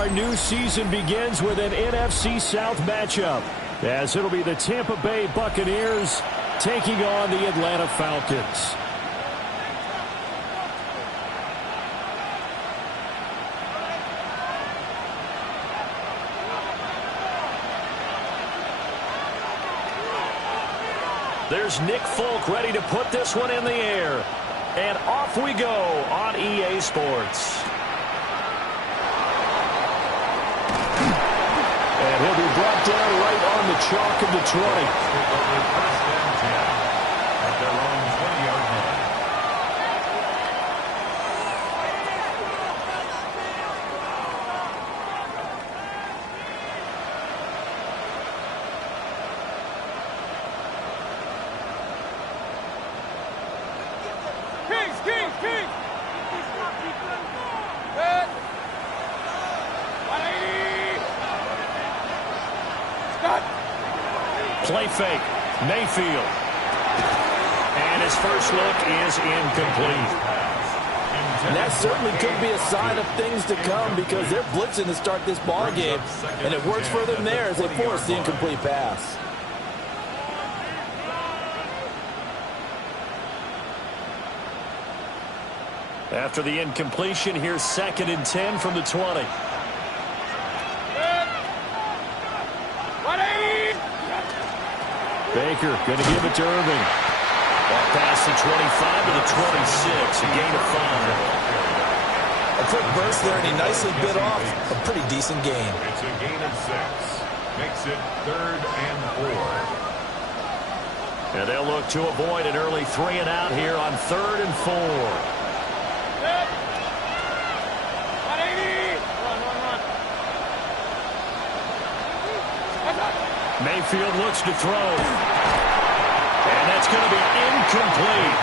our new season begins with an NFC South matchup, as it'll be the Tampa Bay Buccaneers taking on the Atlanta Falcons. There's Nick Folk ready to put this one in the air. And off we go on EA Sports. And he'll be brought down right on the chalk of the 20. At their own 20-yard line. Play fake. Mayfield. And his first look is incomplete. And that certainly could be a sign of things to come because they're blitzing to start this ball game, and it works for them there as they force the incomplete pass. After the incompletion, here's 2nd and 10 from the 20. Baker going to give it to Irving. Ball past the 25 to the 26. A gain of 5. A quick burst there, and he nicely bit off a pretty decent gain. It's a gain of 6. Makes it 3rd and 4. And they'll look to avoid an early 3 and out here on 3rd and 4. Mayfield looks to throw. And that's going to be incomplete.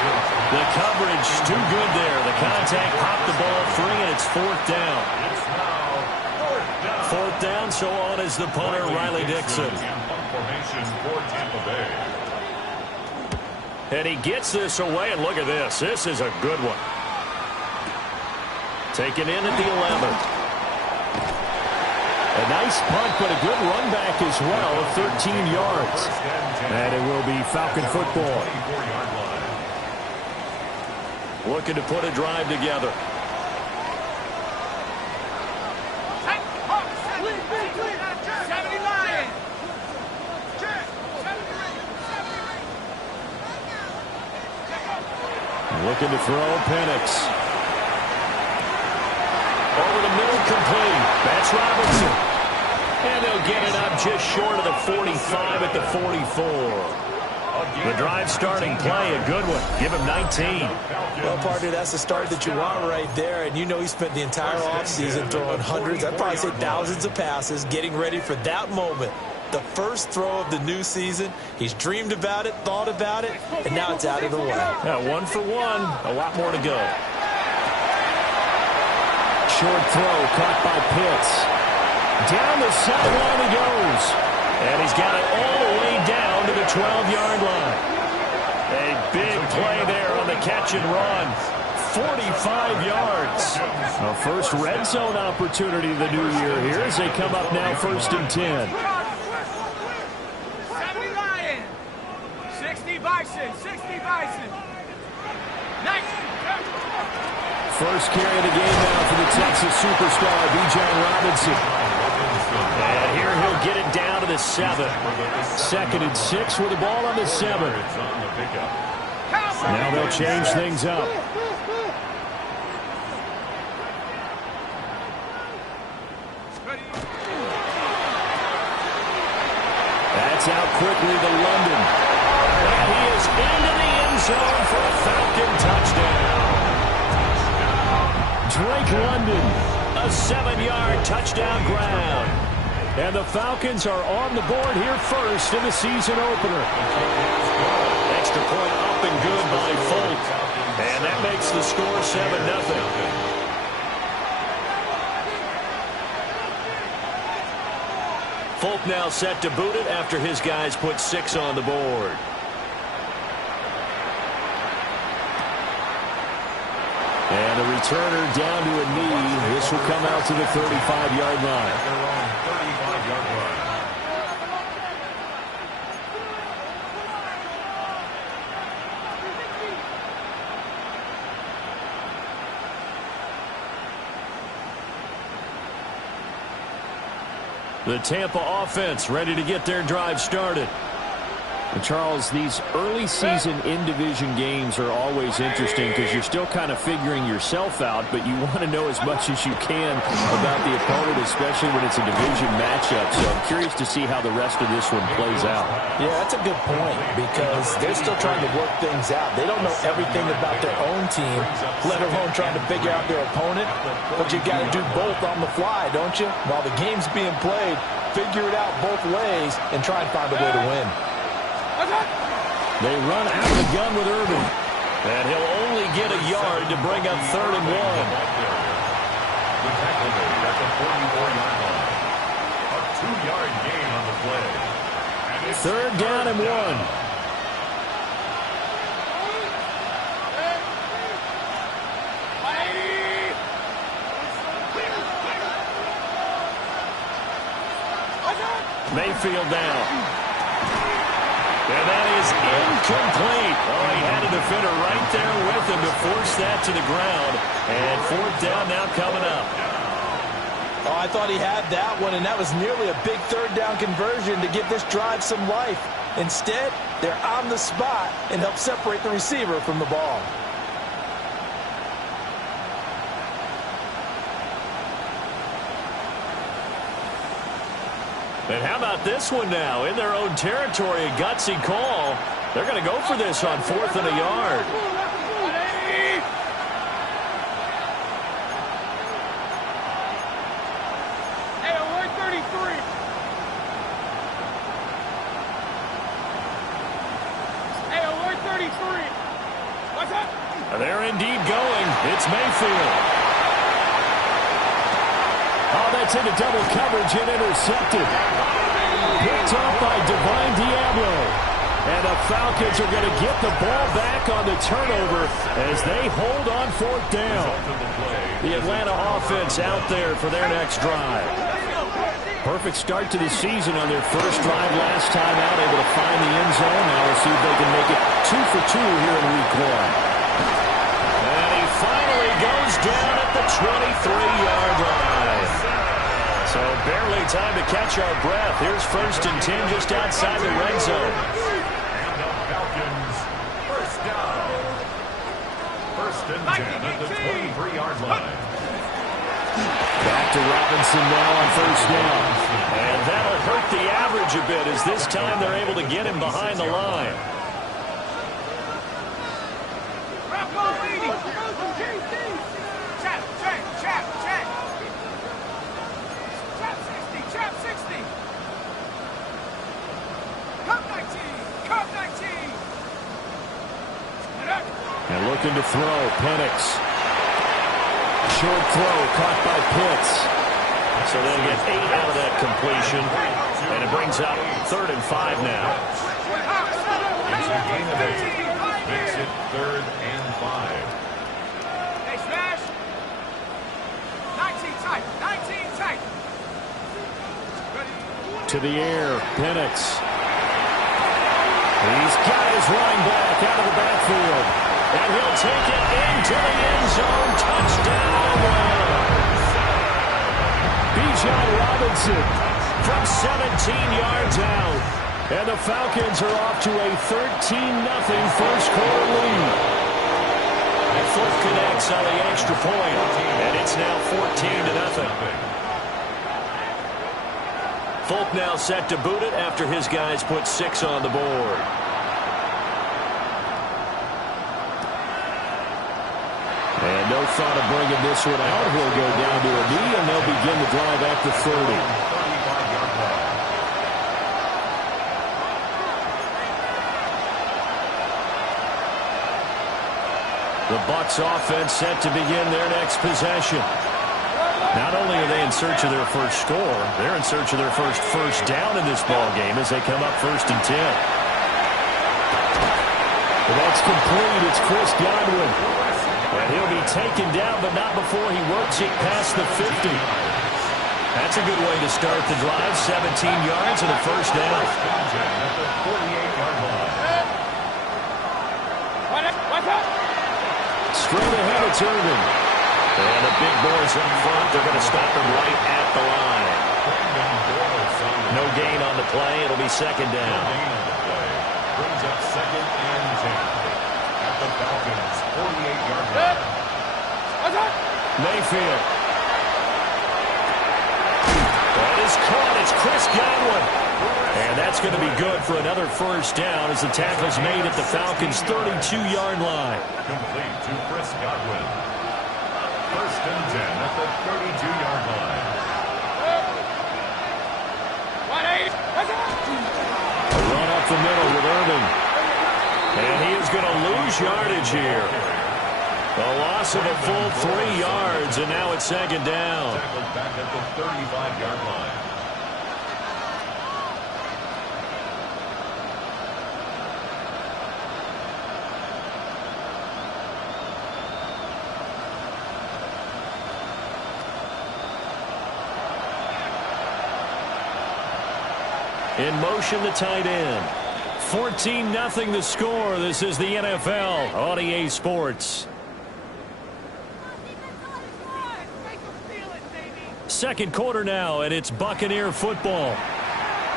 The coverage too good there. The contact popped the ball free, and it's 4th down. 4th down, so on is the punter, Riley Dixon. And he gets this away, and look at this. This is a good one. Taken in at the 11th. A nice punt, but a good run back as well, 13 yards. And it will be Falcon football. Looking to put a drive together. Looking to throw, Penix. Over the middle, complete. That's Robinson. And they'll get it up just short of the 45 at the 44. The drive starting play, a good one. Give him 19. Well, partner, that's the start that you want right there. And you know he spent the entire offseason throwing hundreds, I'd probably say thousands of passes, getting ready for that moment. The first throw of the new season. He's dreamed about it, thought about it, and now it's out of the way. Yeah, 1 for 1. A lot more to go. Short throw caught by Pitts. Down the sideline he goes. And he's got it all the way down to the 12-yard line. A big play there on the catch and run. 45 yards. A first red zone opportunity of the new year here as they come up now 1st and 10. 60 Bison, 60 Bison. Nice. First carry of the game now for the Texas superstar, Bijan Robinson. And here he'll get it down to the 7. 2nd and 6 with the ball on the 7. Now they'll change things up. That's out quickly to London. And he is into the end zone for a Falcon touchdown. Drake London, a 7-yard touchdown grab. And the Falcons are on the board here first in the season opener. Extra point up and good by Folk. And that makes the score 7-0. Folk now set to boot it after his guys put 6 on the board. And the returner down to a knee. This will come out to the 35-yard line. At their own 35-yard line. The Tampa offense ready to get their drive started. And Charles, these early season in-division games are always interesting because you're still kind of figuring yourself out, but you want to know as much as you can about the opponent, especially when it's a division matchup. So I'm curious to see how the rest of this one plays out. Yeah, that's a good point because they're still trying to work things out. They don't know everything about their own team, let alone trying to figure out their opponent. But you got to do both on the fly, don't you? While the game's being played, figure it out both ways and try and find a way to win. They run out of the gun with Urban. And he'll only get a yard to bring up 3rd and 1. The tackle made at the 44-yard line. A 2-yard gain on the play. And it's 3rd down and 1. Mayfield down. And that is incomplete. Oh, he had a defender right there with him to force that to the ground. And 4th down now coming up. Oh, I thought he had that one, and that was nearly a big 3rd down conversion to give this drive some life. Instead, they're on the spot and help separate the receiver from the ball. And how about this one now? In their own territory, a gutsy call. They're going to go for this on 4th and a yard. Hey, alert 33. Hey, alert 33. What's up? They're indeed going. It's Mayfield. Oh, that's into double coverage and intercepted. Picked off by Divine Diablo. And the Falcons are going to get the ball back on the turnover as they hold on 4th down. The Atlanta offense out there for their next drive. Perfect start to the season on their first drive last time out, able to find the end zone. Now we'll see if they can make it 2 for 2 here in week 1. And he finally goes down at the 23-yard line. So barely time to catch our breath. Here's 1st and 10 just outside the red zone. And the Falcons, 1st down. 1st and 10 at the 23-yard line. Back to Robinson now on 1st down. And that'll hurt the average a bit as this time they're able to get him behind the line. And looking to throw, Penix. Short throw caught by Pitts. So they'll get 8 out of that completion. And it brings up 3rd and 5 now. It's a gain of 8. Makes it 3rd and 5. Hey, smash. 19 tight. 19 tight. To the air, Penix. He's got his running back out of the backfield. And he'll take it into the end zone. Touchdown. Bijan Robinson from 17 yards out. And the Falcons are off to a 13-0 first quarter lead. And Folk connects on the extra point. And it's now 14-0. Folk now set to boot it after his guys put 6 on the board. And no thought of bringing this one out. He'll go down to a knee, and they'll begin the drive at the 30. 35-yard line. The Bucs offense set to begin their next possession. Not only are they in search of their first score, they're in search of their first down in this ball game as they come up 1st and 10. Well, that's complete. It's Chris Godwin. And he'll be taken down, but not before he works it past the 50. That's a good way to start the drive. 17 yards and a first down. At the 48-yard line. Straight ahead, it's Irvin. And the big boys up front, they're going to stop him right at the line. No gain on the play. It'll be second down. Brings up second and 10. At the Falcons' 48-yard line. Mayfield. That is caught. It's Chris Godwin. And that's going to be good for another first down as the tackle's made at the Falcons' 32-yard line. Complete to Chris Godwin. First and 10 at the 32-yard line. A run up the middle with Irvin. And he is going to lose yardage here. A loss of a full 3 yards, and now it's second down. Tackled back at the 35-yard line. In motion, the tight end. 14-0 the score. This is the NFL on EA Sports. Second quarter now, and it's Buccaneer football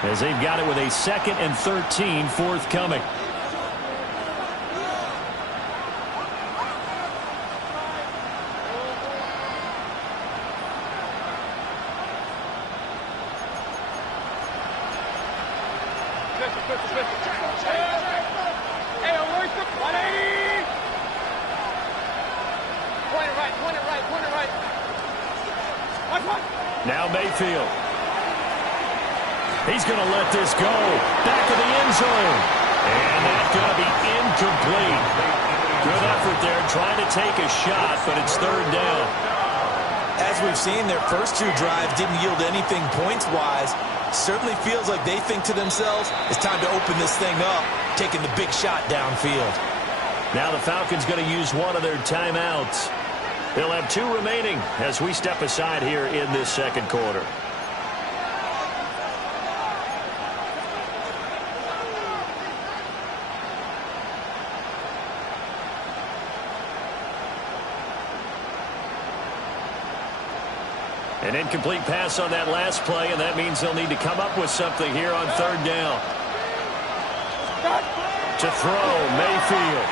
as they've got it with a 2nd and 13 forthcoming. Now Mayfield. He's going to let this go. Back of the end zone. And that's going to be incomplete. Good effort there trying to take a shot, but it's third down. As we've seen, their first 2 drives didn't yield anything points-wise. Certainly feels like they think to themselves, it's time to open this thing up, taking the big shot downfield. Now the Falcons going to use one of their timeouts. They'll have 2 remaining as we step aside here in this second quarter. An incomplete pass on that last play, and that means they'll need to come up with something here on third down. To throw, Mayfield.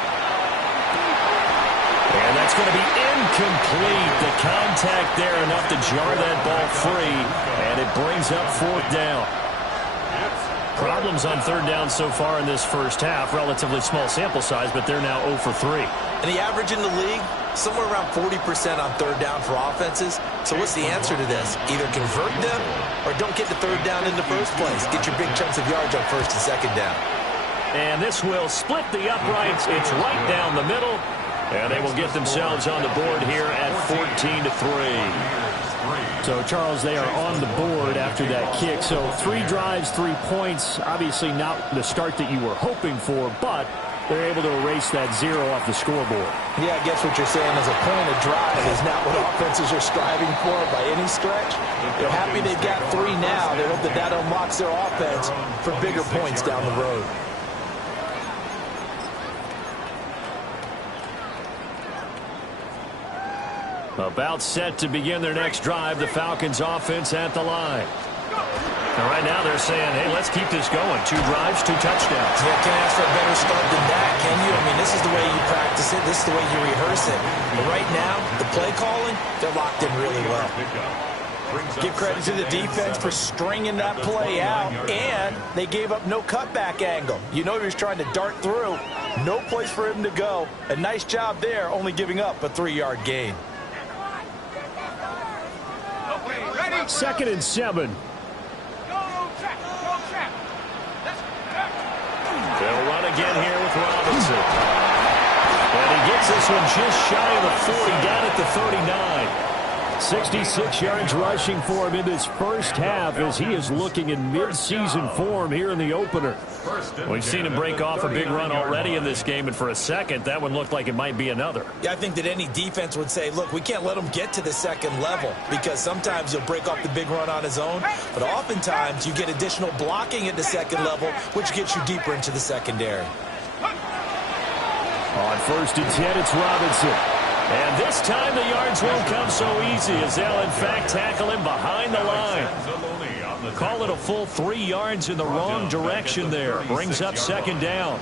And that's going to be incomplete. The contact there enough to jar that ball free, and it brings up fourth down. Problems on third down so far in this first half. Relatively small sample size, but they're now 0 for 3. And the average in the league, somewhere around 40% on third down for offenses. So what's the answer to this? Either convert them or don't get the third down in the first place. Get your big chunks of yards on first and second down. And this will split the uprights. It's right down the middle. And they will get themselves on the board here at 14-3. So, Charles, they are on the board after that kick. So 3 drives, 3 points. Obviously not the start that you were hoping for, but they're able to erase that 0 off the scoreboard. Yeah, I guess what you're saying is a point of drive is not what offenses are striving for by any stretch. They're happy they've got 3 now. They hope that that unlocks their offense for bigger points down the road. About set to begin their next drive, the Falcons offense at the line. And right now they're saying, hey, let's keep this going. 2 drives, 2 touchdowns. Yeah, can't ask for a better start than that, can you? I mean, this is the way you practice it. This is the way you rehearse it. But right now, the play calling, they're locked in really well. Give credit to the defense for stringing that play out, and they gave up no cutback angle. You know he was trying to dart through. No place for him to go. A nice job there, only giving up a 3-yard gain. 2nd and 7. They'll run again here with Robinson. And he gets this one just shy of the 40, down at the 39. 66 yards rushing for him in this first half as he is looking in mid-season form here in the opener. We've seen him break off a big run already in this game, and for a second, that one looked like it might be another. Yeah, I think that any defense would say, look, we can't let him get to the second level because sometimes he'll break off the big run on his own, but oftentimes you get additional blocking at the second level, which gets you deeper into the secondary. On 1st and 10, it's Robinson. And this time the yards won't come so easy as they'll, in fact, tackle him behind the line. Call it a full 3 yards in the wrong direction there. Brings up 2nd down.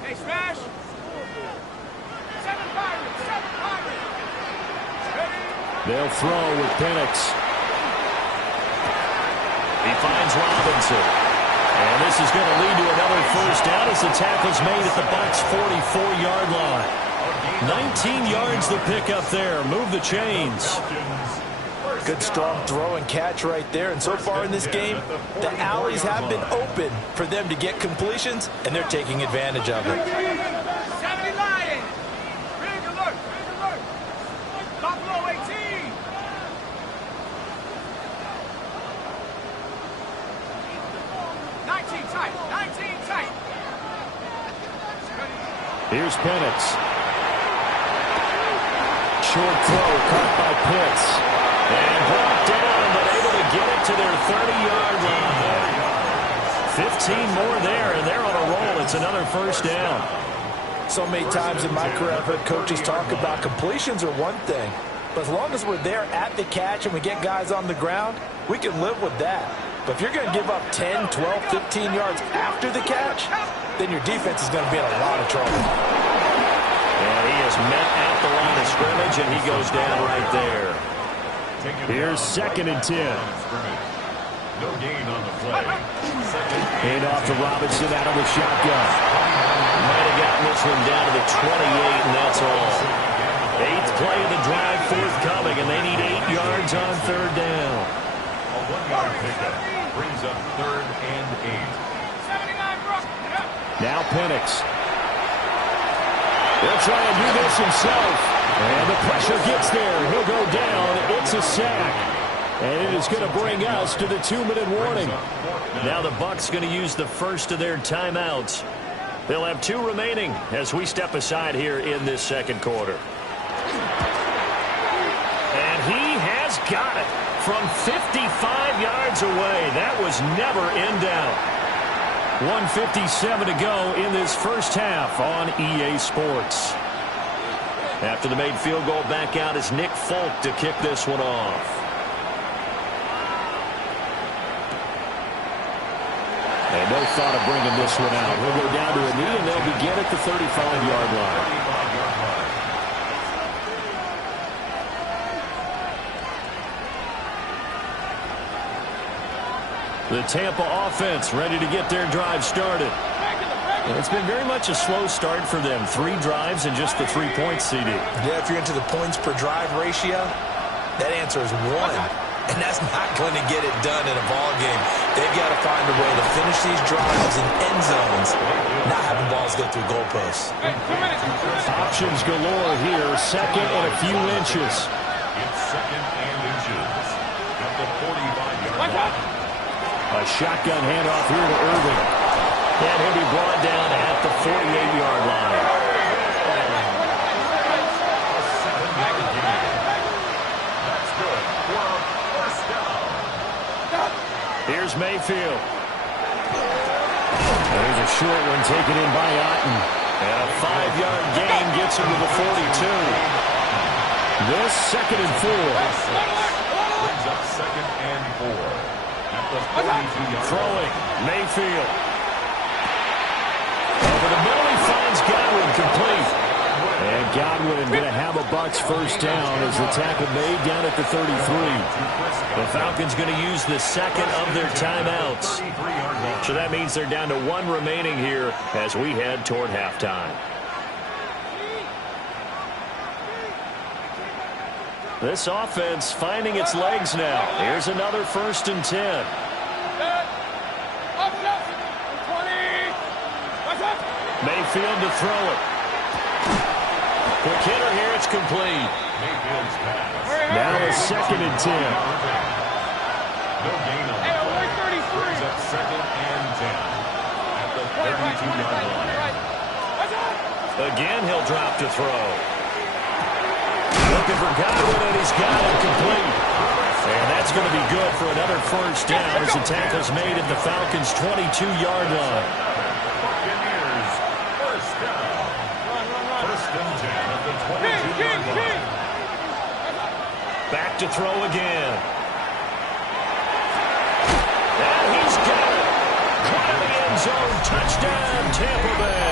Hey, smash. 7 Pirates. They'll throw with Penix. He finds Robinson. And this is going to lead to another first down as the tackle's made at the Bucs' 44-yard line. 19 yards the pick up there. Move the chains. Good strong throw and catch right there. And so far in this game, the alleys have been open for them to get completions, and they're taking advantage of it. 70 Lions. Big alert. Buffalo 18. Here's Penix. Short throw caught by Pitts. And brought down, but able to get it to their 30-yard line. 15 more there, and they're on a roll. It's another first down. So many times in my career, I've heard coaches talk about completions are one thing, but as long as we're there at the catch and we get guys on the ground, we can live with that. But if you're going to give up 10, 12, 15 yards after the catch, then your defense is going to be in a lot of trouble. And he is met at the line of scrimmage, and he goes down right there. Here's 2nd and 10. No gain on the play. Hand off to Robinson out of the shotgun. Might have gotten this one down to the 28, and that's all. 8th play of the drive forthcoming, and they need 8 yards on 3rd down. A 1-yard pickup brings up 3rd and 8. Now Penix. He'll try and do this himself. And the pressure gets there. He'll go down. It's a sack. And it is going to bring us to the 2-minute warning. Now the Bucs going to use the first of their timeouts. They'll have 2 remaining as we step aside here in this 2nd quarter. And he has got it from 55 yards away. That was never in doubt. 1:57 to go in this first half on EA Sports. After the made field goal, back out is Nick Folk to kick this one off. And no thought of bringing this one out. He'll go down to a knee, and they'll begin at the 35-yard line. The Tampa offense ready to get their drive started. And it's been very much a slow start for them. 3 drives and just the 3 points, CD. Yeah, if you're into the points per drive ratio, that answer is 1. And that's not going to get it done in a ball game. They've got to find a way to finish these drives in end zones, not having balls go through goalposts. Options galore here. 2nd and a few inches. It's 2nd and inches. At the 45-yard line. A shotgun handoff here to Irving. And he'll be brought down at the 48-yard line. That's good for a first down. Here's Mayfield. There's a short one taken in by Otten. And a 5-yard gain gets him to the 42. This 2nd and 4. Brings up 2nd and 4. At the 42-yard Throwing. Mayfield. Over the middle, he finds Godwin complete. And Godwin going to have a Bucs first down as the tackle made down at the 33. The Falcons going to use the 2nd of their timeouts. So that means they're down to 1 remaining here as we head toward halftime. This offense finding its legs now. Here's another 1st and 10. field to throw it. Quick hitter here. It's complete. Mayfield's pass. Now a 2nd and 10. No gain on the play. Brings up 2nd and 10 at the 32-yard line. Again, he'll drop to throw. Looking for Godwin, and he's got it complete. And that's going to be good for another first down as the tackle's made at the Falcons' 22-yard line. Buccaneers, first down. First and 10 at the 22-yard line. Back to throw again. And he's got it. Caught in the end zone. Touchdown, Tampa Bay.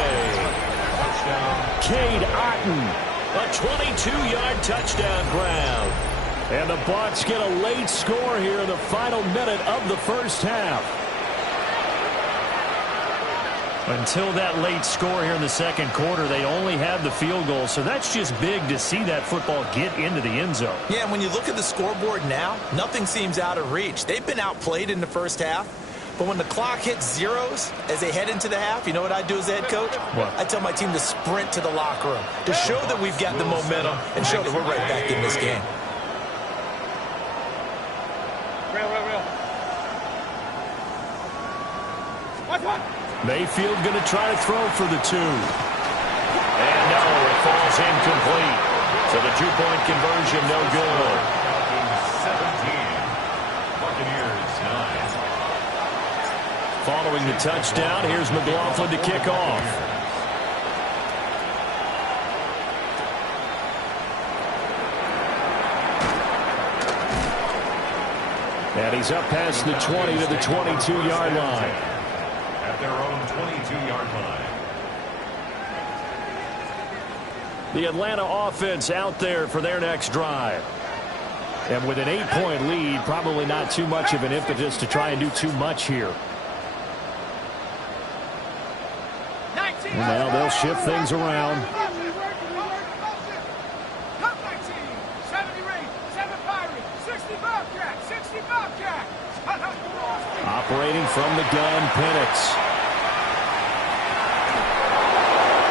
Cade Otton, a 22-yard touchdown grab. And the Bucs get a late score here in the final minute of the first half. Until that late score here in the second quarter, they only had the field goal, so that's just big to see that football get into the end zone. Yeah, and when you look at the scoreboard now, nothing seems out of reach. They've been outplayed in the first half. But when the clock hits zeros as they head into the half, you know what I do as a head coach? What? I tell my team to sprint to the locker room to show that we've got the momentum and show that we're right back in this game. Mayfield going to try to throw for the 2. And no, it falls incomplete. So the 2-point conversion no good. 17. Buccaneers 9. Following the touchdown, here's McLaughlin to kick off. And he's up past the 20 to the 22-yard line. At their own 22-yard line. The Atlanta offense out there for their next drive. And with an 8-point lead, probably not too much of an impetus to try and do too much here. Well, they'll shift things around. Operating from the gun, Penix.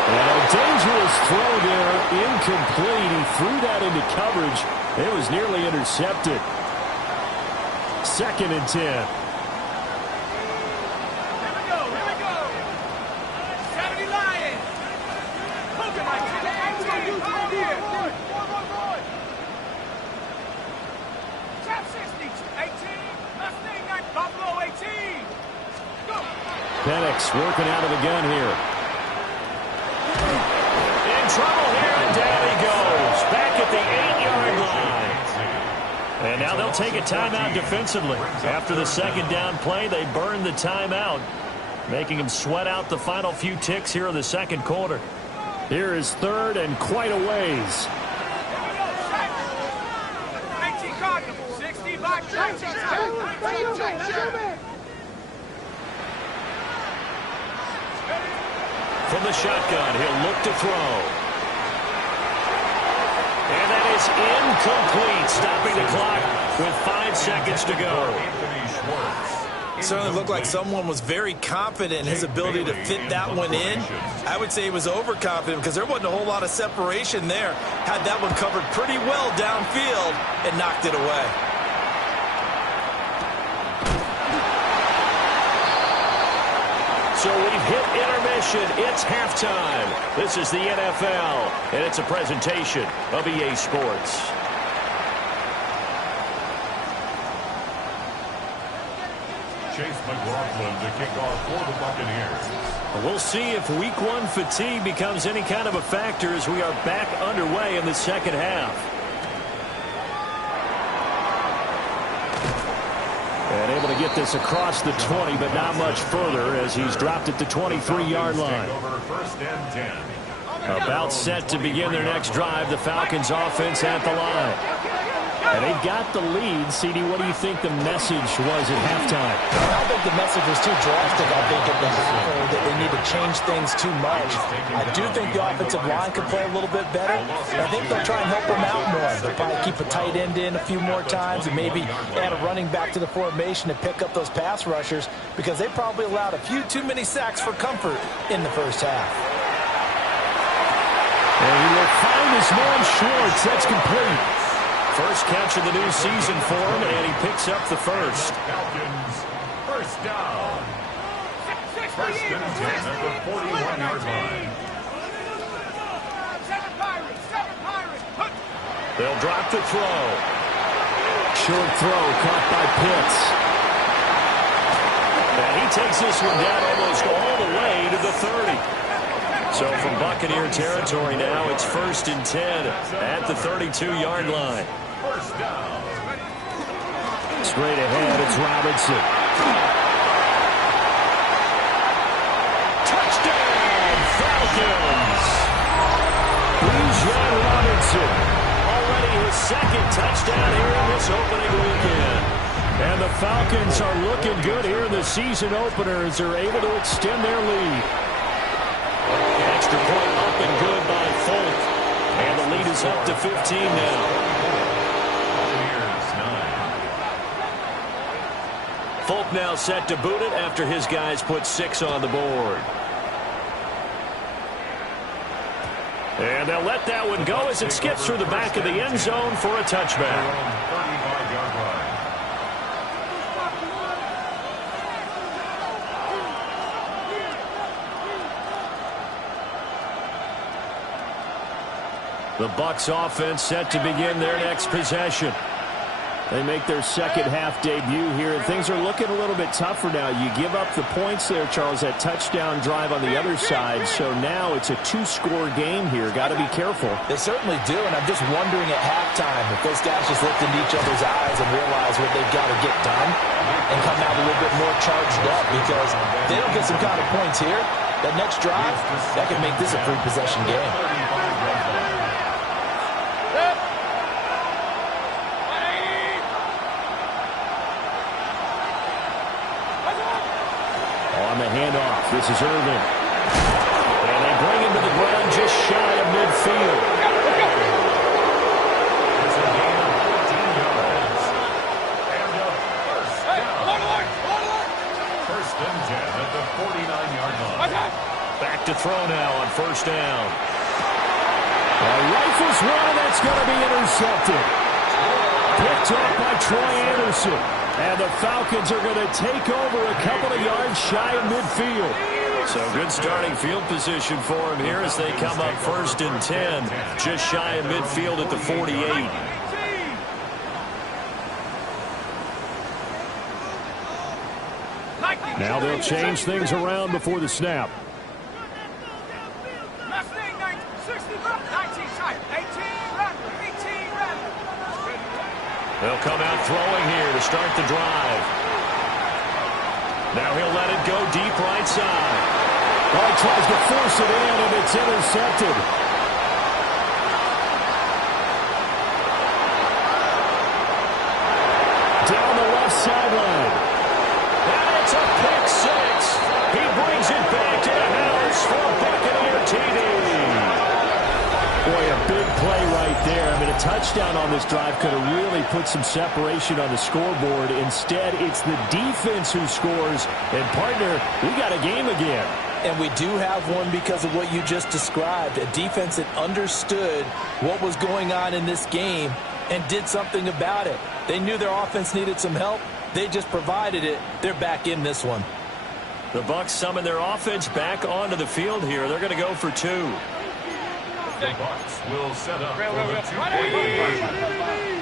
And a dangerous throw there, incomplete. He threw that into coverage. It was nearly intercepted. 2nd and 10. Penix working out of the gun here. In trouble here, and down he goes. Back at the 8-yard line. And now they'll take a timeout defensively. After the second down play, they burn the timeout, making them sweat out the final few ticks here in the second quarter. Here is 3rd and quite a ways. From the shotgun, he'll look to throw. And that is incomplete, stopping the clock with 5 seconds to go. It certainly looked like someone was very confident in his ability to fit that one in. I would say he was overconfident because there wasn't a whole lot of separation there. Had that one covered pretty well downfield and knocked it away. So we've hit intermission. It's halftime. This is the NFL, and it's a presentation of EA Sports. Chase McLaughlin to kick off for the Buccaneers. We'll see if Week 1 fatigue becomes any kind of a factor as we are back underway in the second half. And able to get this across the 20, but not much further as he's dropped at the 23-yard line. First and 10. About set to begin their next drive, the Falcons offense at the line. And they've got the lead. CD, what do you think the message was at halftime? I think the message was too drastic. I think that they need to change things too much. I do think the offensive line could play a little bit better. I think they'll try and help them out more. They'll probably keep a tight end in a few more times and maybe add a running back to the formation to pick up those pass rushers because they probably allowed a few too many sacks for comfort in the first half. And he will find his man Schwartz. That's complete. First catch of the new season for him, and he picks up the first. Falcons, first down. First and 10 at the 41-yard line. Seven Pirates. They'll drop the throw. Short throw caught by Pitts. And he takes this one down almost all the way to the 30. So from Buccaneer territory now, it's first and 10 at the 32-yard line. First down. Straight ahead, it's Robinson. Touchdown, Falcons! Bijan Robinson. Already his second touchdown here in this opening weekend. And the Falcons are looking good here in the season opener as they're able to extend their lead. Extra point up and good by Folk. And the lead is up to 15 now. Folk now set to boot it after his guys put 6 on the board. And they'll let that one go as it skips through the back of the end zone for a touchback. 35-yard line. The Bucs offense set to begin their next possession. They make their second half debut here, and things are looking a little bit tougher now. You give up the points there, Charles, that touchdown drive on the other side. So now it's a 2-score game here. Got to be careful. They certainly do, and I'm just wondering at halftime if those guys just looked into each other's eyes and realize what they've got to get done and come out a little bit more charged up, because if they don't get some kind of points here, that next drive, that could make this a three-possession game. On the handoff, this is Irvin. And they bring him to the ground just shy of midfield. It's a gain of 14 yards. And a first down. First and 10 at the 49-yard line. Back to throw now on first down. Rifles one, that's going to be intercepted. Picked up by Troy Anderson. And the Falcons are going to take over a couple of yards shy of midfield. So good starting field position for him here as they come up first and 10. Just shy of midfield at the 48. Now they'll change things around before the snap. They'll come out throwing here to start the drive. Now he'll let it go deep right side. He tries to force it in, and it's intercepted. Down the left sideline. And it's a pick six. He brings it back to the house for a Buccaneer TD. Boy, a big play right there. I mean, a touchdown on this drive could have really put some separation on the scoreboard. Instead, it's the defense who scores. And, partner, we got a game again. And we do have one because of what you just described. A defense that understood what was going on in this game and did something about it. They knew their offense needed some help. They just provided it. They're back in this one. The Bucs summon their offense back onto the field here. They're going to go for 2. The Bucs will set up for the 2-point conversion.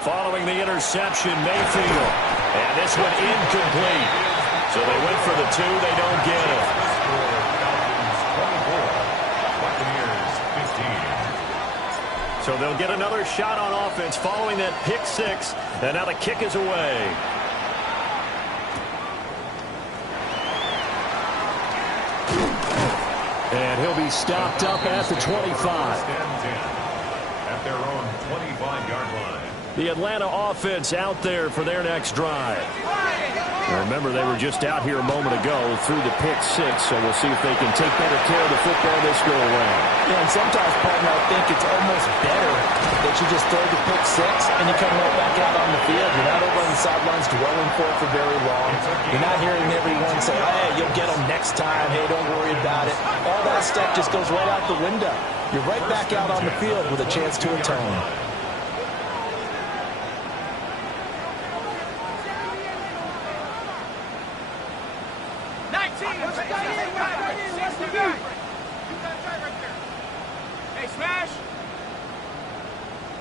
Following the interception, Mayfield. And this one incomplete. So they went for the 2. They don't get it. Falcons 24, Buccaneers 15. So they'll get another shot on offense following that pick 6. And now the kick is away. And he'll be stopped up at the 25. At their own 25-yard line. The Atlanta offense out there for their next drive. Remember, they were just out here a moment ago through the pick six, so we'll see if they can take better care of the football this go-around. Yeah, and sometimes, partner, I think it's almost better that you just throw the pick six and you come right back out on the field. You're not over on the sidelines dwelling for very long. You're not hearing everyone say, hey, you'll get them next time. Hey, don't worry about it. All that stuff just goes right out the window. You're right back out on the field with a chance to atone. Hey, smash!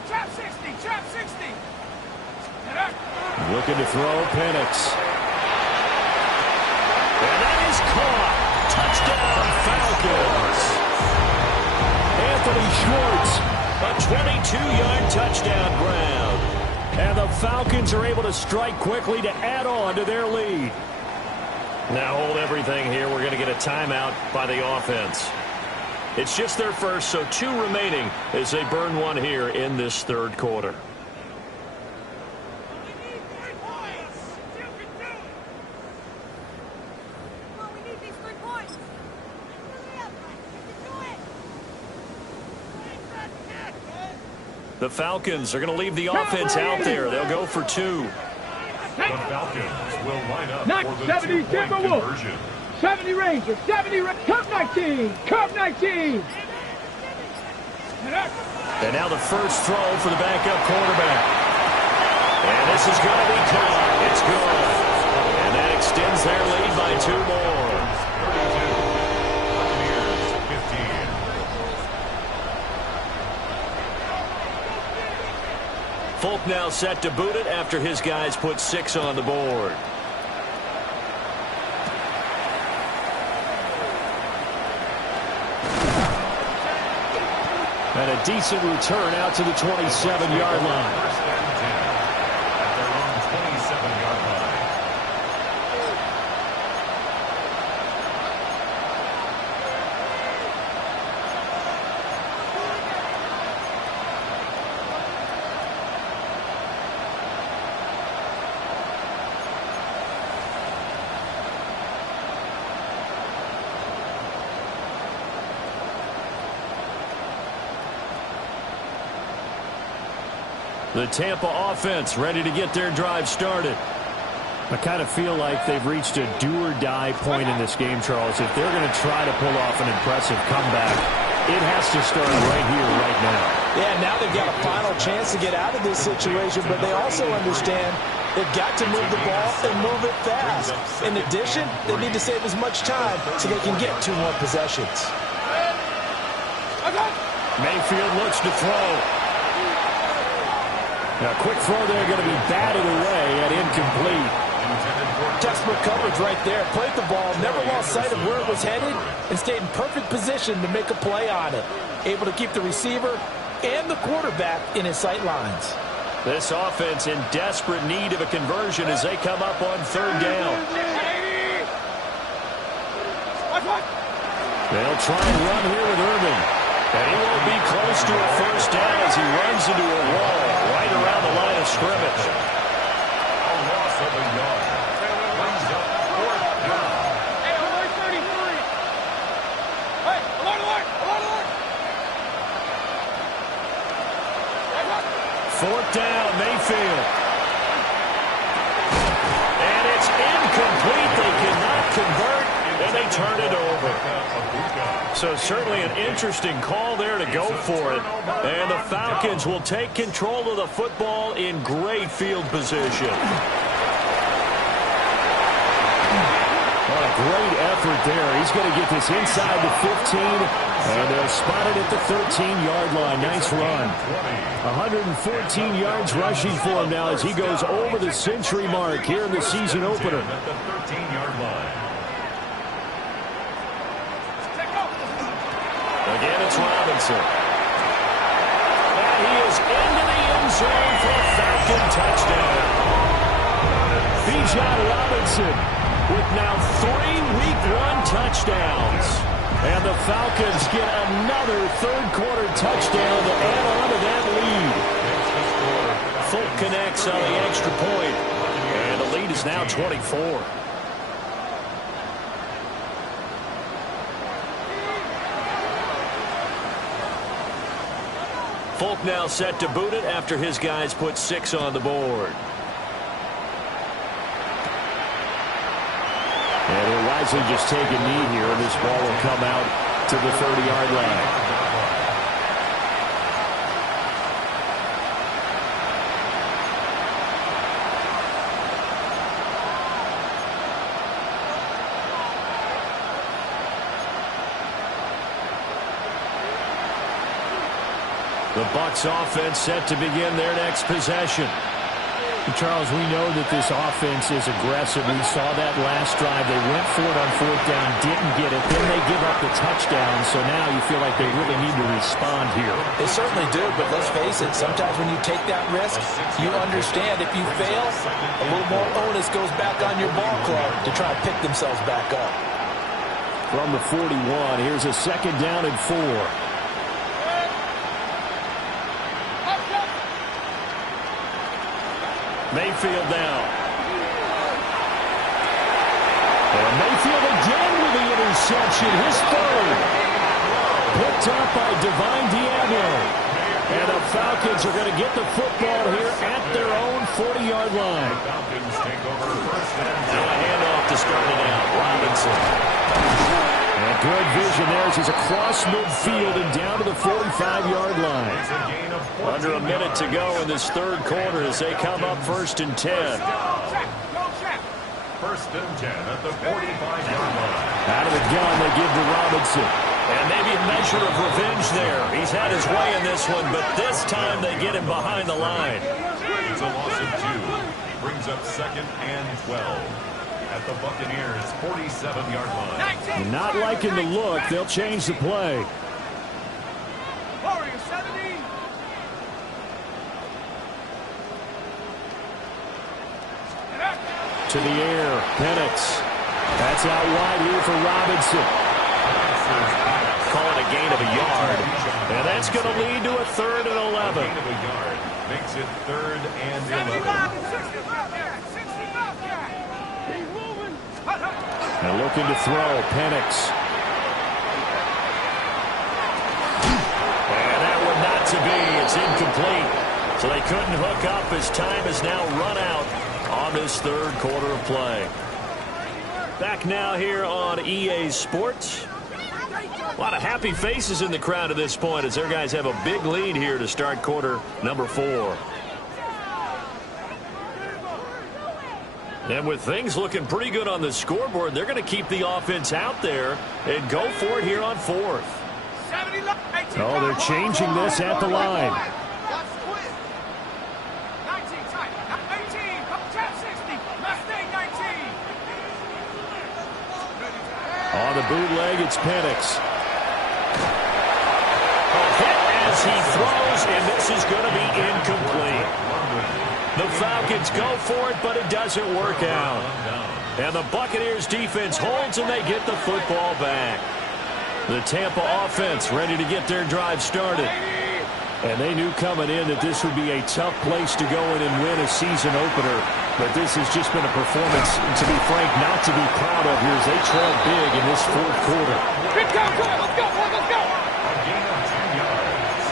Trap 60! Trap 60! Looking to throw Penix. And that is caught. Touchdown, Falcons. Anthony Schwartz, a 22-yard touchdown ground. And the Falcons are able to strike quickly to add on to their lead. Now hold everything here. We're going to get a timeout by the offense. It's just their first, so 2 remaining as they burn one here in this third quarter. The Falcons are going to leave the offense out there. They'll go for 2. The Falcons will line up Knock for the 70 2-point Timberwolves. conversion. 70 Rangers, 70 Curve 19, Curve 19. And now the first throw for the backup quarterback. And this is going to be caught. It's good. And that extends their lead by 2 more. 32, Buccaneers 15. Folk now set to boot it after his guys put 6 on the board. And a decent return out to the 27-yard line. First and 10 at their own 27-yard line. The Tampa offense ready to get their drive started. I kind of feel like they've reached a do-or-die point in this game, Charles. If they're going to try to pull off an impressive comeback, it has to start right here, right now. Yeah, now they've got a final chance to get out of this situation, but they also understand they've got to move the ball and move it fast. In addition, they need to save as much time so they can get 2 more possessions. Mayfield looks to throw. Now, quick throw there, going to be batted away and incomplete. Textbook coverage right there. Played the ball, never lost sight of where it was headed, and stayed in perfect position to make a play on it. Able to keep the receiver and the quarterback in his sight lines. This offense in desperate need of a conversion as they come up on 3rd down. They'll try and run here with Urban. And he won't be close to a first down as he runs into a wall right around the line of scrimmage. A loss of a yard. Brings up 4th down. Hey, alert 33. Hey, alert, alert, alert, alert. 4th down, Mayfield. And it's incomplete. They cannot convert, and they turn it over. So certainly an interesting call there to go for it. And the Falcons will take control of the football in great field position. What a great effort there. He's going to get this inside the 15, and they'll spot it at the 13-yard line. Nice run. 114 yards rushing for him now as he goes over the century mark here in the season opener. At the 13-yard line. Again, it's Robinson. And he is into the end zone for a Falcon touchdown. Bijan Robinson with now 3 Week 1 touchdowns. And the Falcons get another third-quarter touchdown to add on to that lead. Folk connects on the extra point. And the lead is It's now 24. Folk now set to boot it after his guys put 6 on the board. And he'll wisely just take a knee here, and this ball will come out to the 30-yard line. The Bucs offense set to begin their next possession. Charles, we know that this offense is aggressive. We saw that last drive. They went for it on 4th down, didn't get it. Then they give up the touchdown, so now you feel like they really need to respond here. They certainly do, but let's face it, sometimes when you take that risk, you understand if you fail, a little more onus goes back on your ball club to try to pick themselves back up. From the 41, here's a 2nd down and 4. Mayfield now. And Mayfield again with the interception, his 3rd. Picked up by Divine Diablo. And the Falcons are going to get the football here at their own 40-yard line. Now a handoff to start it out. Robinson. And good vision there as he's across midfield and down to the 45-yard line. Under a minute to go in this 3rd quarter as they come up 1st and 10. 1st and 10 at the 45-yard line. Out of the gun, they give to Robinson. And maybe a measure of revenge there. He's had his way in this one, but this time they get him behind the line. It's a loss of 2. Brings up 2nd and 12 at the Buccaneers' 47-yard line. Not liking the look. They'll change the play. To the air, Penix. That's out wide here for Robinson. Call it a gain of a yard. And that's going to lead to a 3rd and 11. Gain of a yard makes it 3rd and 11. And looking to throw, Penix. And that one not to be. It's incomplete. So they couldn't hook up as time has now run out on this 3rd quarter of play. Back now here on EA Sports. A lot of happy faces in the crowd at this point as their guys have a big lead here to start quarter number 4. And with things looking pretty good on the scoreboard, they're going to keep the offense out there and go for it here on 4th. Oh, they're changing this at the line. On the bootleg, it's Penix. Hit as he throws, and this is going to be incomplete. The Falcons go for it, but it doesn't work out. And the Buccaneers defense holds, and they get the football back. The Tampa offense ready to get their drive started. And they knew coming in that this would be a tough place to go in and win a season opener. But this has just been a performance, to be frank, not to be proud of here as they trail big in this 4th quarter. Let's go, let's go, let's go. A gain of 10 yards.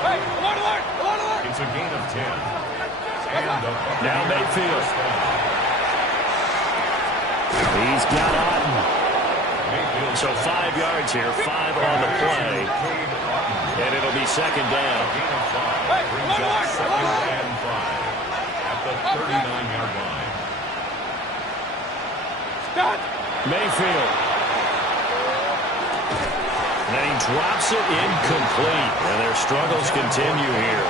Hey, alert. It's a gain of 10. And Now Mayfield. He's got Otten. So 5 yards here, 5 on the play. And it'll be 2nd down. Brings up 2nd and 5 at the 39-yard line. Stop. Mayfield. And he drops it incomplete. And their struggles continue here.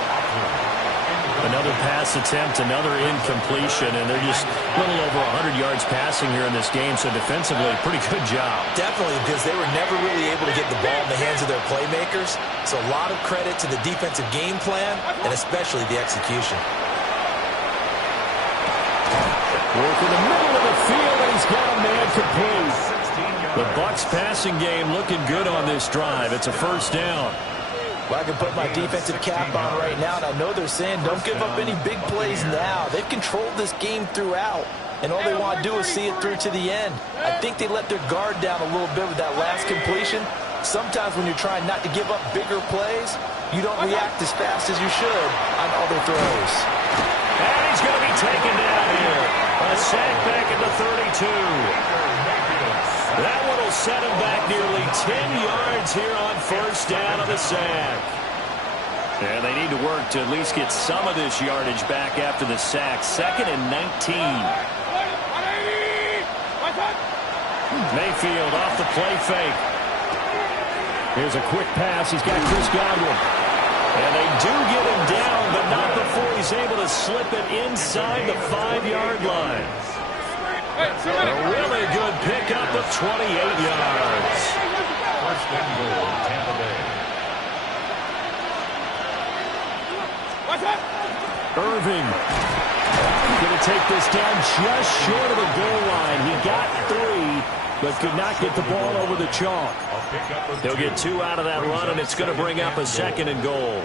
Another pass attempt, another incompletion, and they're just a little over 100 yards passing here in this game, so defensively, pretty good job. Definitely, because they were never really able to get the ball in the hands of their playmakers. So a lot of credit to the defensive game plan, and especially the execution. Work in the middle of the field, and he's got a man complete. The Bucs passing game looking good on this drive. It's a 1st down. Well, I can put my defensive cap on right now, and I know they're saying don't give up any big plays now. They've controlled this game throughout, and all they want to do is see it through to the end. I think they let their guard down a little bit with that last completion. Sometimes when you're trying not to give up bigger plays, you don't react as fast as you should on other throws. And he's going to be taken down here. A sack back at the 32. That one will set him back nearly 10 yards here on first down on the sack. And they need to work to at least get some of this yardage back after the sack. 2nd and 19. Mayfield off the play fake. Here's a quick pass. He's got Chris Godwin. And they do get him down, but not before he's able to slip it inside the 5-yard line. A really good pickup of 28 yards. First and goal, Tampa Bay. Irving going to take this down just short of the goal line. He got 3, but could not get the ball over the chalk. He'll get 2 out of that run, and it's going to bring up a 2nd and goal.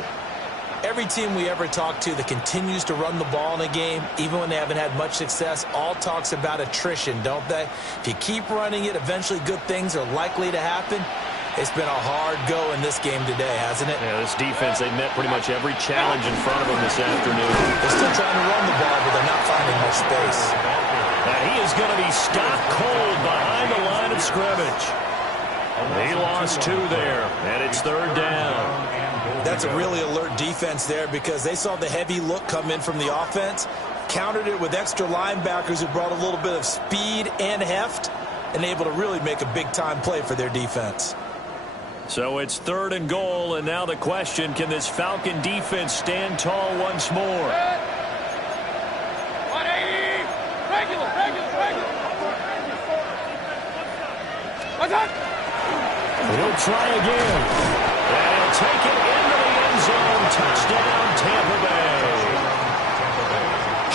Every team we ever talk to that continues to run the ball in a game, even when they haven't had much success, all talks about attrition, don't they? If you keep running it, eventually good things are likely to happen. It's been a hard go in this game today, hasn't it? Yeah, this defense, they met pretty much every challenge in front of them this afternoon. They're still trying to run the ball, but they're not finding much space. And he is going to be stopped cold behind the line of scrimmage. He lost 2 there, and it's 3rd down. That's a really alert defense there because they saw the heavy look come in from the offense, countered it with extra linebackers who brought a little bit of speed and heft, and able to really make a big-time play for their defense. So it's 3rd and goal, and now the question, can this Falcon defense stand tall once more? 180! Regular! He'll try again. And he'll take it into the end zone. Touchdown, Tampa Bay.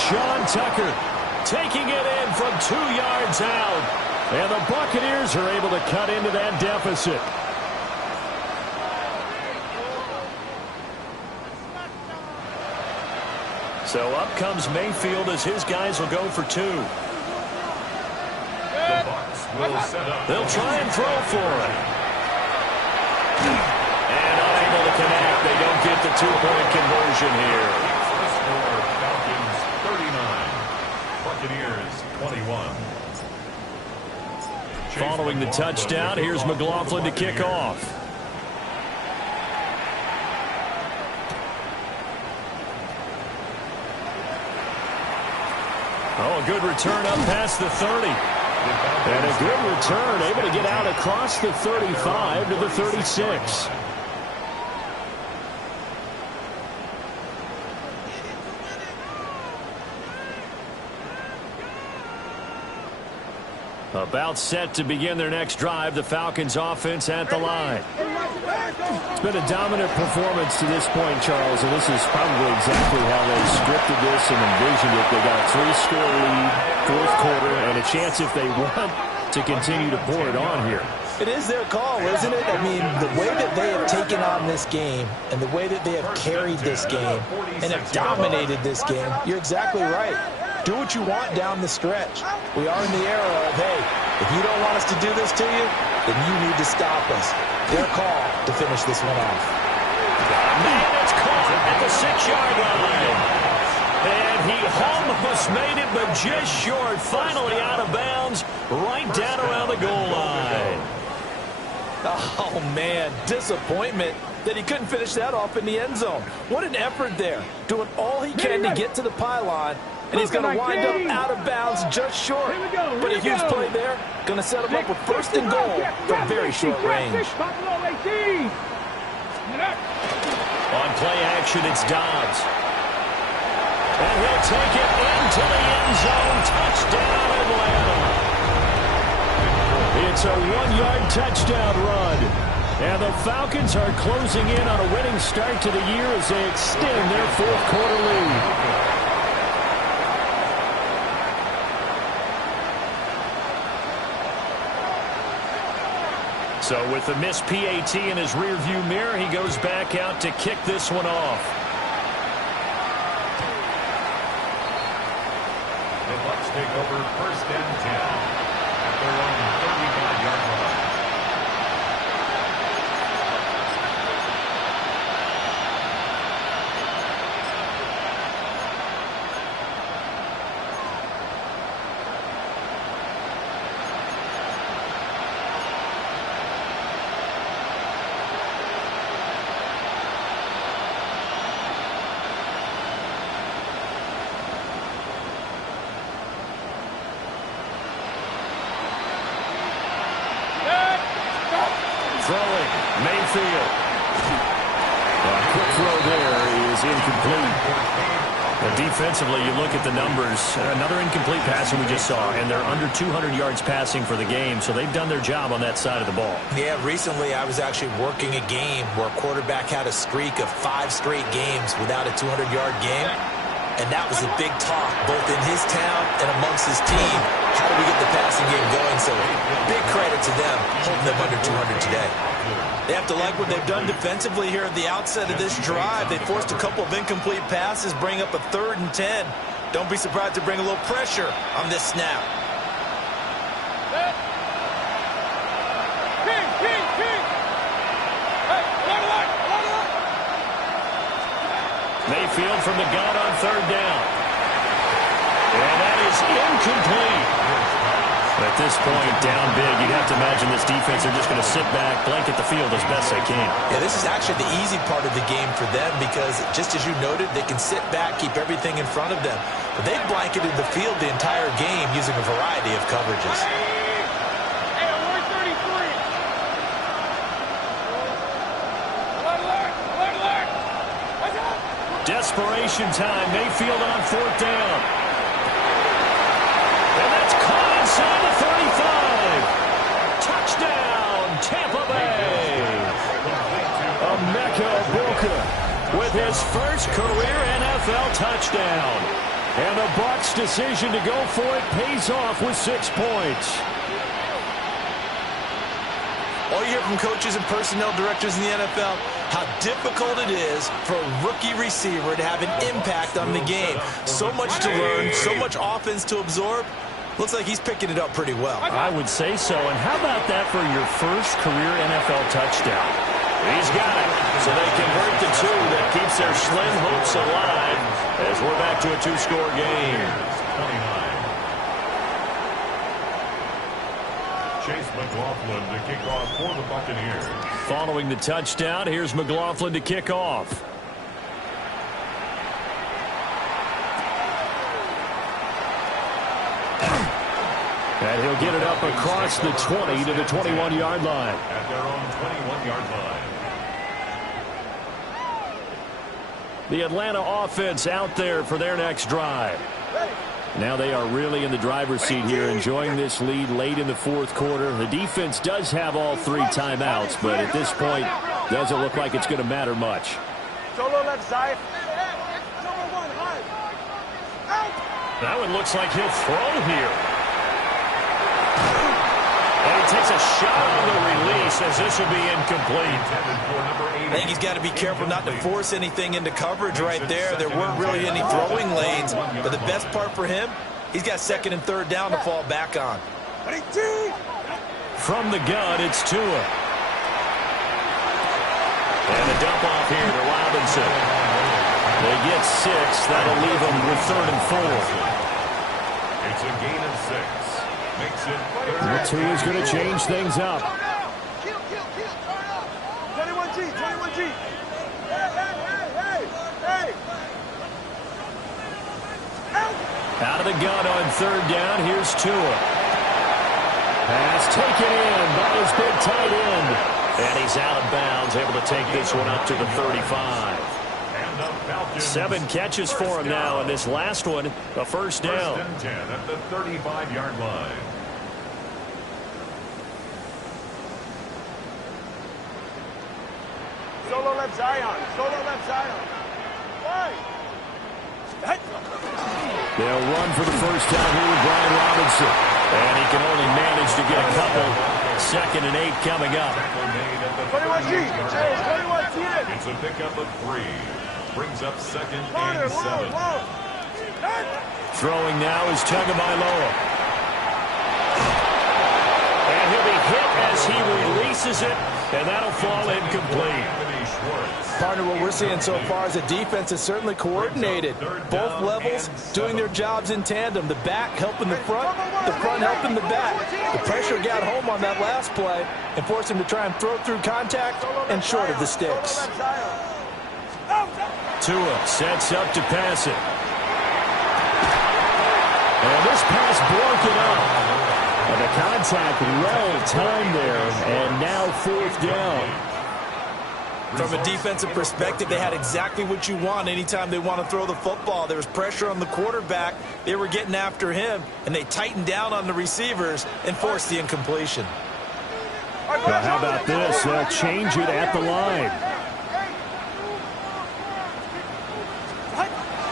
Sean Tucker taking it in from 2 yards out. And the Buccaneers are able to cut into that deficit. So up comes Mayfield as his guys will go for 2. They'll try and throw for it. And unable to connect. They don't get the 2-point conversion here. Score, Falcons 39, Buccaneers 21. Following the touchdown, here's McLaughlin to kick off. Oh, a good return up past the 30. And a good return, able to get out across the 35 to the 36. About set to begin their next drive, the Falcons offense at the line. It's been a dominant performance to this point, Charles, and this is probably exactly how they scripted this and envisioned it. They got a 3-score lead, 4th quarter, and a chance if they want to continue to pour it on here. It is their call, isn't it? I mean, the way that they have taken on this game and the way that they have carried this game and have dominated this game, you're exactly right. Do what you want down the stretch. We are in the era of, hey, if you don't want us to do this to you, then you need to stop us. Their call to finish this one off. And it's caught at the 6-yard line. And he almost made it, but just short. Finally out of bounds, right down around the goal line. Oh, man, disappointment that he couldn't finish that off in the end zone. What an effort there, doing all he can to get to the pylon, and he's going to wind up out of bounds just short. But a huge play there, going to set him up with 1st and goal from very short range. On play action, it's Dobbs. And he'll take it into the end zone. Touchdown, Atlanta. It's a 1-yard touchdown run. And the Falcons are closing in on a winning start to the year as they extend their 4th quarter lead. So with the missed PAT in his rearview mirror, he goes back out to kick this one off. The Bucs take over 1st and 10 at their own 35-yard line. Throwing, Mayfield. A quick throw there is incomplete. But defensively, you look at the numbers. Another incomplete passing we just saw, and they're under 200 yards passing for the game, so they've done their job on that side of the ball. Yeah, recently I was actually working a game where a quarterback had a streak of 5 straight games without a 200-yard game. And that was a big talk, both in his town and amongst his team. How do we get the passing game going? So big credit to them, holding them under 200 today. They have to like what they've done defensively here at the outset of this drive. They forced a couple of incomplete passes, bring up a 3rd and 10. Don't be surprised to bring a little pressure on this snap. Mayfield from the gun on 3rd down. And that is incomplete. At this point, down big, you'd have to imagine this defense are just going to sit back, blanket the field as best they can. Yeah, this is actually the easy part of the game for them because, just as you noted, they can sit back, keep everything in front of them. But they've blanketed the field the entire game using a variety of coverages. Desperation time. Mayfield on 4th down. And that's caught inside the 35. Touchdown, Tampa Bay. Emeka Egbuka with his first career NFL touchdown. And the Bucs' decision to go for it pays off with 6 points. All you hear from coaches and personnel directors in the NFL, how difficult it is for a rookie receiver to have an impact on the game. So much to learn, so much offense to absorb. Looks like he's picking it up pretty well. I would say so. And how about that for your first career NFL touchdown? He's got it. So they convert the 2 that keeps their slim hopes alive as we're back to a 2-score game. 29. Chase McLaughlin to kick off for the Buccaneers. Following the touchdown, here's McLaughlin to kick off. And he'll get it up across the 20 to the 21-yard line. At their own 21-yard line. The Atlanta offense out there for their next drive. Now they are really in the driver's seat here, enjoying this lead late in the 4th quarter. The defense does have all 3 timeouts, but at this point, doesn't look like it's going to matter much. Solo left side. That one looks like he'll throw here. And he takes a shot on the release as this will be incomplete. I think he's got to be careful not to force anything into coverage right there. There weren't really any throwing lanes, but the best part for him, he's got 2nd and 3rd down to fall back on. From the gun, it's Tua. And a dump off here to Robinson. They get 6. That'll leave them with 3rd and 4. It's a gain of 6. Makes it 3rd. Tua's going to change things up. 21G. Hey. Out of the gun on 3rd down. Here's Tua. Pass taken in by his big tight end. And he's out of bounds, able to take this one up to the 35. 7 catches for him now, and this last one, a 1st down. 1st and 10 at the 35-yard line. Solo left Zion. Why? They'll run for the 1st time here with Brian Robinson. And he can only manage to get a couple. 2nd and 8 coming up. It's a pickup of 3. Brings up 2nd and 7. Throwing now is Tagovailoa. And he'll be hit as he releases it, and that'll fall incomplete. Partner, what we're seeing so far is the defense is certainly coordinated. Both levels doing their jobs in tandem. The back helping the front helping the back. The pressure got home on that last play and forced him to try and throw through contact and short of the sticks. Tua sets up to pass it. And this pass broken up. And the contact well timed there, and now 4th down. From a defensive perspective, they had exactly what you want anytime they want to throw the football. There was pressure on the quarterback. They were getting after him, and they tightened down on the receivers and forced the incompletion. Now, how about this? They'll change it at the line.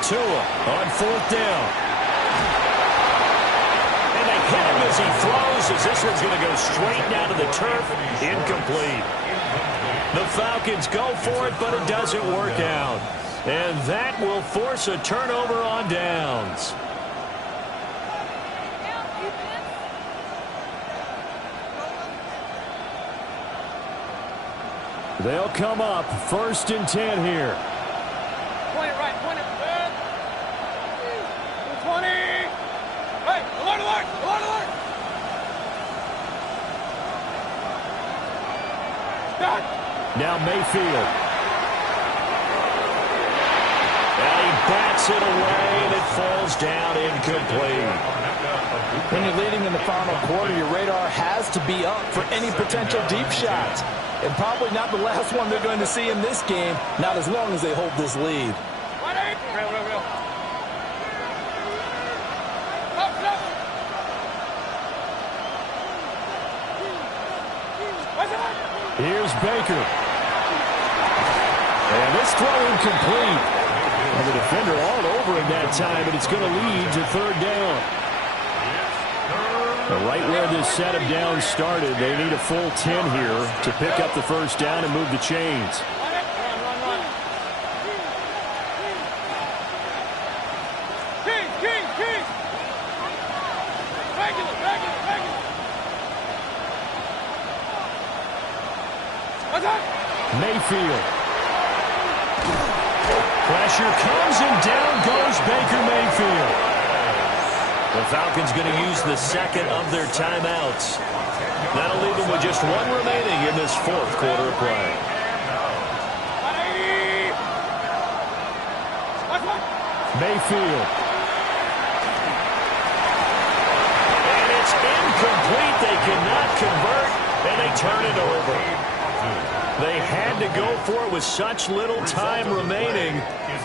Tua on 4th down. And they hit him as he throws, as this one's going to go straight down to the turf. Incomplete. The Falcons go for it, but it doesn't work out. And that will force a turnover on downs. They'll come up 1st and 10 here. Point it right, point it. 20. Hey, alert, alert, alert, alert. Done. Now Mayfield. And he bats it away, and it falls down incomplete. When you're leading in the final quarter, your radar has to be up for any potential deep shots. And probably not the last one they're going to see in this game, not as long as they hold this lead. Real. Here's Baker. And this throw incomplete. And the defender all over him that time, and it's going to lead to 3rd down. Right where this set of downs started, they need a full 10 here to pick up the 1st down and move the chains. King. Regular. Mayfield. Pressure comes, and down goes Baker Mayfield. The Falcons going to use the 2nd of their timeouts. That'll leave them with just 1 remaining in this 4th quarter of play. Mayfield. And it's incomplete. They cannot convert, and they turn it over. They had to go for it with such little time remaining,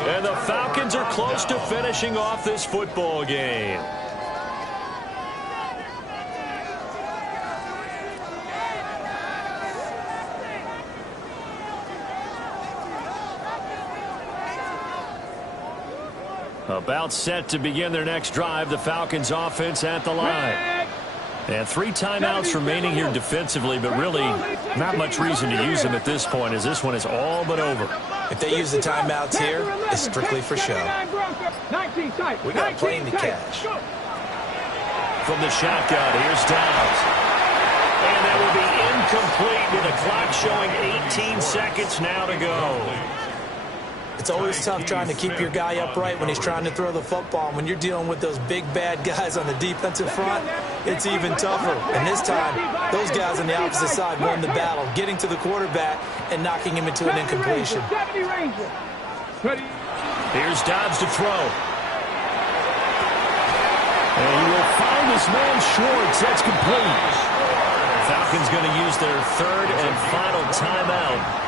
and the Falcons are close to finishing off this football game. About set to begin their next drive, the Falcons offense at the line. And 3 timeouts remaining here defensively, but really not much reason to use them at this point, as this one is all but over. If they use the timeouts here, it's strictly for show. We got a plane to catch. From the shotgun, here's Downs. And that will be incomplete with the clock showing 18 seconds now to go. It's always tough trying to keep your guy upright when he's trying to throw the football. When you're dealing with those big, bad guys on the defensive front, it's even tougher. And this time, those guys on the opposite side won the battle, getting to the quarterback and knocking him into an incompletion. Here's Dobbs to throw. And he will find this man Schwartz. That's complete. Falcons going to use their 3rd and final timeout.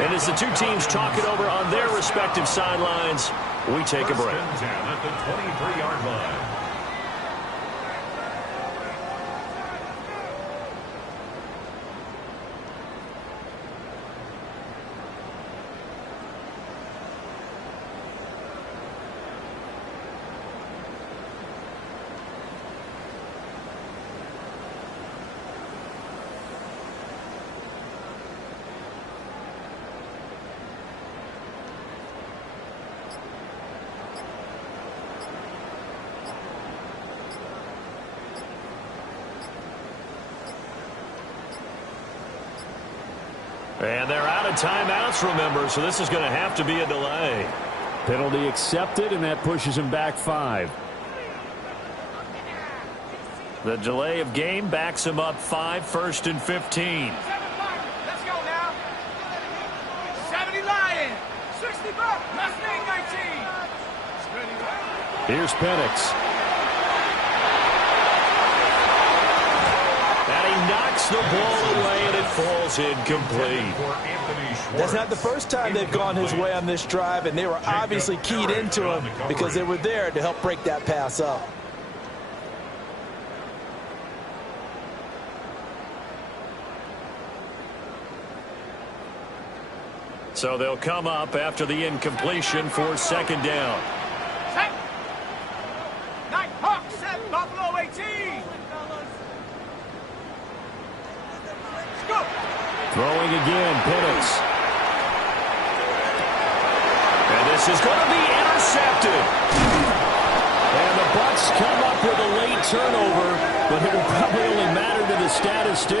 And as the 2 teams talk it over on their respective sidelines, we take a break. At the 23-yard line. And they're out of timeouts, remember, so this is going to have to be a delay. Penalty accepted, and that pushes him back 5. The delay of game backs him up 5, 1st and 15. Let's go now. 70 Lions. 60 buck. Mustang 19. Here's Penix. And he knocks the ball away, and it falls incomplete. That's not the first time they've gone his way on this drive, and they were obviously keyed into him because they were there to help break that pass up. So they'll come up after the incompletion for 2nd down. Set. Night Hawk set. Buffalo 18. Let's go. Throwing again, Penix. And this is going to be intercepted. And the Bucs come up with a late turnover, but it will probably only matter to the statistician.